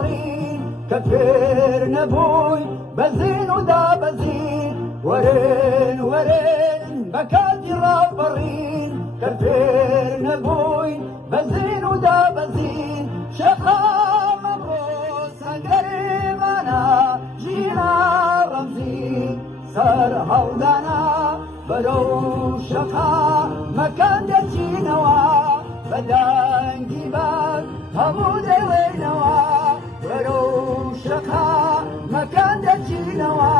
فەڕین کە فێر نەبووی بەزین و دابەزین وەرن وەرن بە کاتی ڕاپەڕین کە فێر نەبووی بەزین و دابەزین شەقام ئەمڕۆ سەنگەرێمانە ژینا ڕەمزی سەر هەڵدانا بەرەو شەقا مەکان دەچینەوە بەدەنگی بەر هەموو دەوێنەوە بەرەو شەقا مەکان دەچینەوە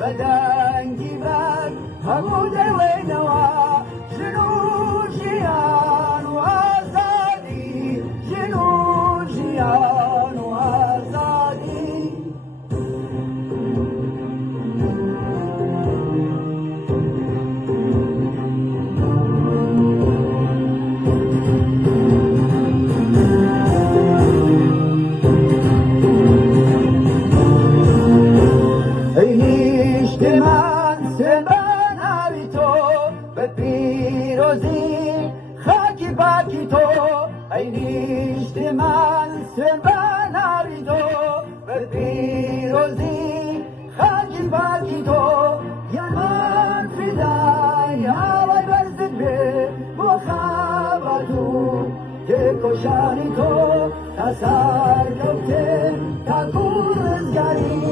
بەدەنگی بەر هەموو دەوێنەوە ژن و ژیان و ئازادی ژن و ژیان و ئازادی نیشتمان سێبان هاوی تۆ بە پیرۆزی خاکی باکی تۆ ئەی نیشتمان سێبان هاوی تۆ بە پیرۆزی خاکی باکی تۆ یامان فیدای هاوای بەرزت بێ بۆ خابات و تێکۆشانی تۆ تا سەرکەوتێ تاکو ڕزگاری